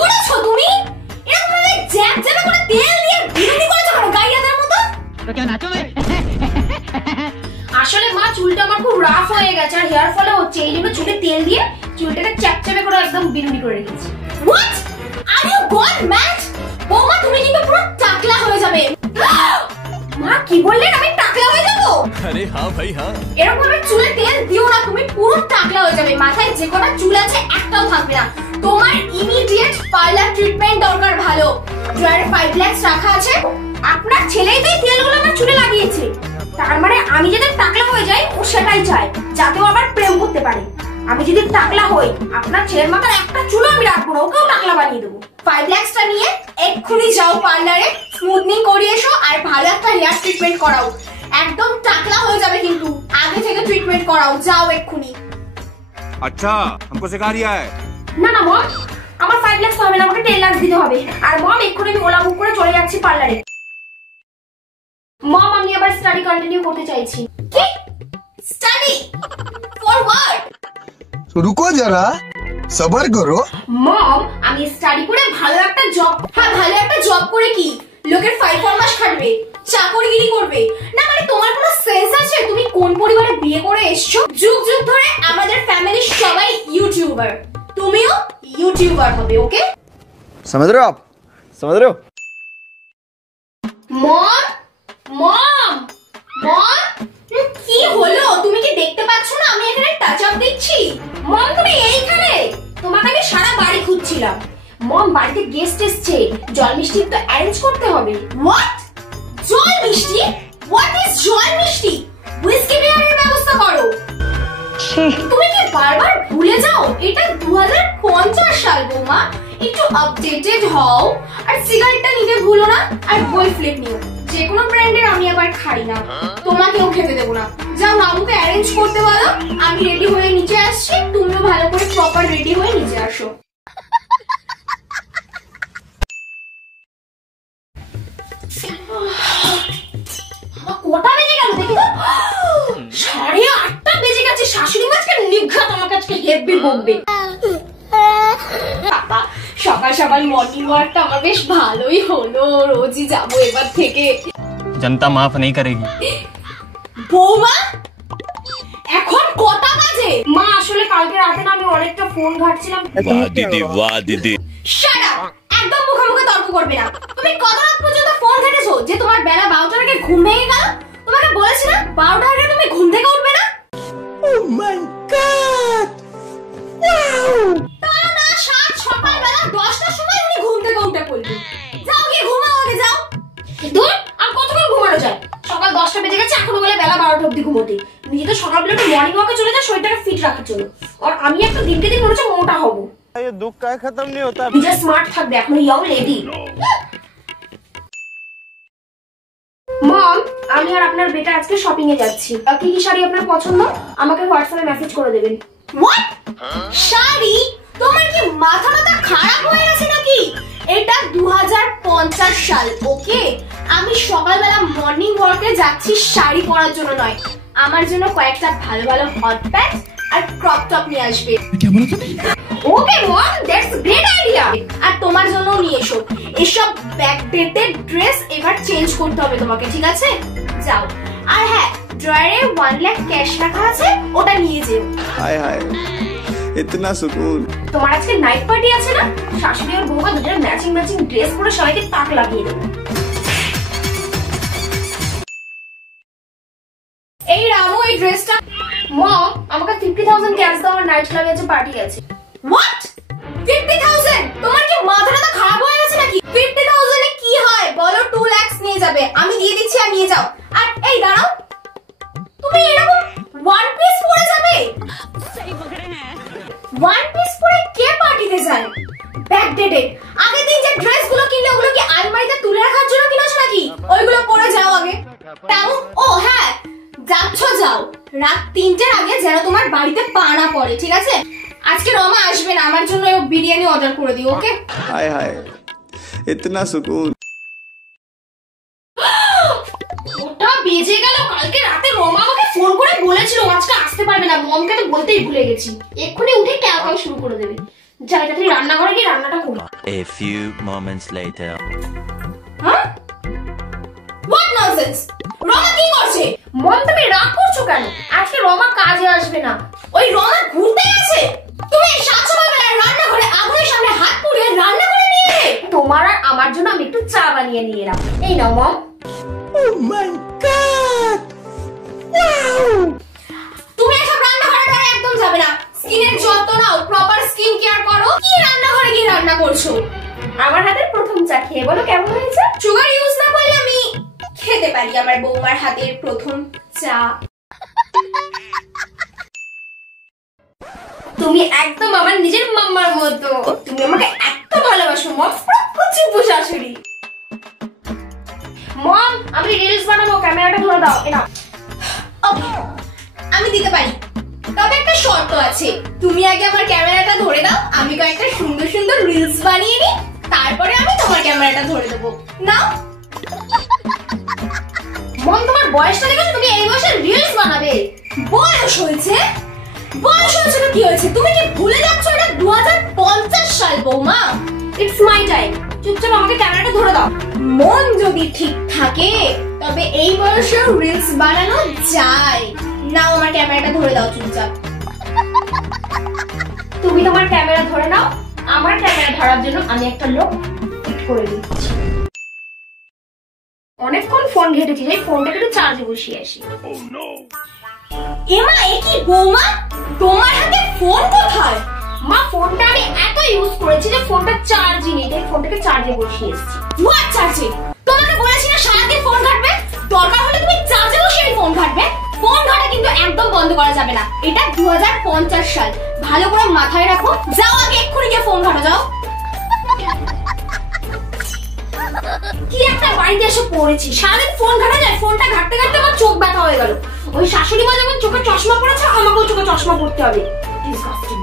করেছো তুমি? এরকম ভাবে জ্যাব জ্যাব করে তেল দিয়ে বিনুনি করেছো কেন গাইয়াদের মতো? তো কেন নাচো ভাই? আসলে মা চুলটা আমার খুব রাফ হয়ে গেছে আর হেয়ার ফলে হচ্ছে, এই জন্য চুলে তেল দিয়ে চুলটাকে চ্যাপচ্যাপে করে একদম বিনুনি করে রেখেছি। What are you got mad? বৌমা তুমি কিন্তু পুরো টাকলা হয়ে যাবে। মা কি বললেন আমি টাকলা হয়ে যাব? আরে হ্যাঁ ভাই হ্যাঁ। এরকম ভাবে চুলে তেল দিও না, তুমি পুরো টাকলা হয়ে যাবে। মাথায় যে কটা চুল আছে একটাও থাকবে না। তোমার ইমিডিয়েট পার্লার ট্রিটমেন্ট দরকার। ভালো ড্রায়ারে 5 লাখ রাখা আছে। আপনার ছেলেই তো এই তেলগুলো আমার চুলে লাগিয়েছে, তার মানে আমি যদি টাকলা হয়ে যাই ও সেটাই চায়, যাতে ও আবার প্রেম করতে পারে। আমি যদি টাকলা হই আপনার ছেলের মাথার একটা চুলও আমি রাখবো না, ওকেও টাকলা বানিয়ে দেবো। 5 লাখটা নিয়ে এক্ষুনি যাও পার্লারে, স্মুথনিং করিয়ে এসো আর ভালো একটা হেয়ার ট্রিটমেন্ট করাও। একদম টাকলা হয়ে যাবে কিন্তু, আগে থেকে ট্রিটমেন্ট করাও, যাও এক্ষুনি। আচ্ছা हमको सिखा रिया है। না না মম, আমার 5 লাখ হবে না, আমাকে 10 লাখ দিতে হবে। আর মম এক্ষুনি আমি ওলা বুক করে চলে যাচ্ছি পার্লারে। মম আমি আবার স্টাডি কন্টিনিউ করতে চাইছি। কি স্টাডি? For what? रुको जरा सबर करो। মম আমি স্টাডি করে ভালো একটা জব, হ্যাঁ ভালো একটা জব করে কি লোকের 5 মাস খাটবে, চাকরিগিরি করবে না? মানে তোমার কোনো সেন্স আছে? তুমি কোন পরিবারে বিয়ে করে এসছো? যুগ যুগ ধরে আমাদের ফ্যামিলির সবাই ইউটিউবার, তুমিও ইউটিউবার হবে। ওকে समझ रहे हो आप? समझ रहे हो? মম মম মম কি হলো? তুমি কি দেখতে পাচ্ছ না আমি এখানে টাচ আপ দিচ্ছি? মম তুমি এইখানে? তোমাকে আমি সারা বাড়ি খুঁজছিলাম। মম বাড়িতে গেস্ট এসেছে, জল মিষ্টি তো অ্যারেঞ্জ করতে হবে। হোয়াট? জল মিষ্টি? হোয়াট ইজ জল মিষ্টি? হুইস্কি বিয়ারের ব্যবস্থা করো। তুমি কি বারবার ভুলে যাও এটা 2050 সাল বৌমা, একটু আপডেটেড হও। আর সিগারেটটা নিতে ভুলো না, আর বই ফ্লিপ নিও। যে কোনো ব্র্যান্ডের আমি আবার খাই না, তোমাকেও খেতে দেবো না। যাও মামুকে অ্যারেঞ্জ করতে বলো, আমি রেডি হয়ে নিচে আসছি, তুমিও ভালো করে প্রপার রেডি হয়ে নিচে আসো। কটা বেজে গেল দেখি তো? 8:30 বেজে গেছে। শাশুড়ি মাছকে নিঘাত আমাকে আজকে হেভি বকবে। বাবা সকাল সকাল মর্নিং ওয়াকটা আমার বেশ ভালোই হলো, রোজই যাবো এবার থেকে। जनता माफ नहीं करेगी। বৌমা এখন কটা বাজে? মা আসলে কালকে রাতে না আমি অনেকটা ফোন ঘাটছিলাম। वाह दीदी वाह दीदी। শাট আপ, একদম মুখে মুখে তর্ক করবে না। তুমি কত রাত পর্যন্ত ফোন ঘাটেছো যে তোমার বেলা 12টার আগে ঘুম ভেঙে গেল? তোমাকে বলেছি না 12টার আগে তুমি ঘুম থেকে উঠবে না? ও মাই গড ওয়াও! তা না সাত সকালবেলা 10টার সময় উনি ঘুম থেকে উঠে পড়লেন। যাও গিয়ে ঘুমাও আগে, যাও। দূর আর কতক্ষণ ঘুমানো যায়? সকাল 10টা বেজে গেছে, এখনো বলে বেলা 12টা অবধি ঘুমোতে। নিজে তো সকালবেলা একটু মর্নিং ওয়াকে চলে যায় শরীরটাকে ফিট রাখার জন্য, আর আমি একটা দিনকে দিন মনে হচ্ছে মোটা হবো। ये दुख का खत्म नहीं होता। নিজে স্মার্ট থাকবে, এখন ইয়ং লেডি। মম আমি আর আপনার বেটা আজকে শপিং এ যাচ্ছি। কি কি শাড়ি আপনার পছন্দ আমাকে হোয়াটসঅ্যাপে মেসেজ করে দেবেন। হোয়াট শাড়ি? তোমার কি মাথা খারাপ হয়ে গেছে নাকি? এটা 2050 সাল, ওকে? আমি সকালবেলা মর্নিং ওয়াকে যাচ্ছি শাড়ি পরার জন্য নয়, আমার জন্য কয়েকটা ভালো ভালো হট প্যান্ট আর ক্রপ টপ নিয়ে আসবে। ওকে মম দ্যাটস গ্রেট আইডিয়া। আর তোমার জন্যও নিয়ে এসো। এসব ব্যাকডেটেড ড্রেস এবার চেঞ্জ করতে হবে তোমাকে, ঠিক আছে? যাও। আর হ্যাঁ ড্রয়ারে 1 লাখ ক্যাশ রাখা আছে, ওটা নিয়ে যেও। हाय हाय इतना सुकून। তোমার আজকে নাইট পার্টি আছে না? শাশুড়ি আর বৌমা দুজনে ম্যাচিং ম্যাচিং ড্রেস পরে সবাইকে তাক লাগিয়ে দেবো। এই রামু এই ড্রেসটা। মম আমাকে 50,000 ক্যাশ দাও, আমার নাইট ক্লাবে আছে পার্টি আছে। হোয়াট 50,000? তোমার কি মাথাটা খারাপ হয়ে গেছে নাকি? 50,000 এ কি হয় বলো? 2 লাখ নিয়ে যাবে, আমি দিয়ে দিচ্ছি আর নিয়ে যাও। আর এই দাঁড়াও, তুমি এরকম ওয়ান পিস পরে যাবে? ওয়ান পিস পরে কে পার্টিতে যায়? ব্যাকডেটেড। আগের দিন যে ড্রেসগুলো কিনলে ওগুলো কি আলমারিতে তুলে রাখার জন্য কিনেছো নাকি? ওইগুলো পরে যাও আগে। তাও ও হ্যাঁ যাচ্ছ যাও, রাত 3টার আগে যেন তোমার বাড়িতে পা না পড়ে, ঠিক আছে? আজকে রমা আসবে না, আমার জন্য বিরিয়ানি অর্ডার করে দিও, ওকে? हाय हाय इतना सुकून। ওটা বেজে গেল। কালকে রাতে রমা আমাকে ফোন করে বলেছিল আজকে আসতে পারবে না, মমকে তো বলতেই ভুলে গেছি। এক্ষুনি উঠে ক্যাও ক্যাও শুরু করে দেবে। যাই তাড়াতাড়ি রান্নাঘরে গিয়ে রান্নাটা করি। A few moments later. হ্যাঁ? What nonsense? রমা কি করছে? মম তুমি রাগ করছো কেন? আজকে রমা কাজে আসবে না। ওই রমা ঘুরতে গেছে। তুমি সাতসকালে রান্নাঘরে আগুনের সামনে হাত পুড়িয়ে রান্না করে নিয়ে এলে। তোমার আর আমার জন্য আমি একটু চা বানিয়ে নিয়ে এলাম। এই নাও মম। Oh my God! Wow! তুমি এসব রান্নাঘরে ধরে একদম যাবে না। স্কিনের যত্ন নাও, প্রপার স্কিন কেয়ার করো। কি রান্নাঘরে গিয়ে রান্না করছো? আমার হাতের প্রথম চা খেয়ে বলো কেমন হয়েছে? সুগার ইউজ না করলে আমি খেতে পারি আমার বৌমার হাতের প্রথম চা। তুমি একদম আমার নিজের মাম্মার মতো। তুমি আমাকে এত ভালোবাসো মম, কুচিপু শাশুড়ি। মম আমি রিলস বানাবো, ক্যামেরাটা ধরে দাও। এটা ওকে আমি দিতে পারি, তবে একটা শর্ত আছে। তুমি আগে আমার ক্যামেরাটা ধরে দাও, আমি কয়েকটা সুন্দর সুন্দর রিলস বানিয়ে নিই, তারপরে আমি তোমার ক্যামেরাটা ধরে দেবো। নাও মম, তোমার বয়সটা দেখেছো? তুমি এই বয়সে রিলস বানাবে? বয়স হয়েছে? বয়স হয়েছে তো কি হয়েছে? তুমি কি ভুলে যাচ্ছ এটা 2050 সাল বৌমা। It's my time. চুপচাপ আমাকে ক্যামেরাটা ধরে দাও। মন যদি ঠিক থাকে তবে এই বয়সেও রিলস বানানো যায়। নাও আমার ক্যামেরাটা ধরে দাও চুপচাপ। তুমি তোমার ক্যামেরা ধরে নাও, আমার ক্যামেরা ধরার জন্য আমি একটা লোক ঠিক করে দিচ্ছি। অনেকক্ষণ ফোন ঘেটেছি, এই ফোনটাকে একটু চার্জে বসিয়ে আসি। এমা এ কি বৌমা, তোমার হাতে ফোন কোথায়? মা ফোনটা আমি এত ইউজ করেছি যে ফোনটা চার্জই নেই, তাই ফোনটাকে চার্জে বসিয়ে এসেছি। হোয়াট চার্জে? তোমাকে বলেছি না সারাদিন ফোন ঘাটবে, দরকার হলে তুমি চার্জে বসিয়ে ফোন ঘাটবে। ফোন ঘাটা কিন্তু একদম বন্ধ করা যাবে না। এটা 2050 সাল, ভালো করে মাথায় রাখো। যাও আগে এক্ষুনি গিয়ে ফোন ঘাটা যাও। কি একটা বাড়িতে এসে পড়েছি, সারাদিন ফোন ঘাটা যায়। ফোনটা ঘাটতে ঘাটতে আমার চোখ ব্যথা হয়ে গেল। ওই শাশুড়ি মা যেমন চোখে চশমা পড়েছে, আমাকেও চোখে চশমা পড়তে হবে। ডিসগাস্টিং।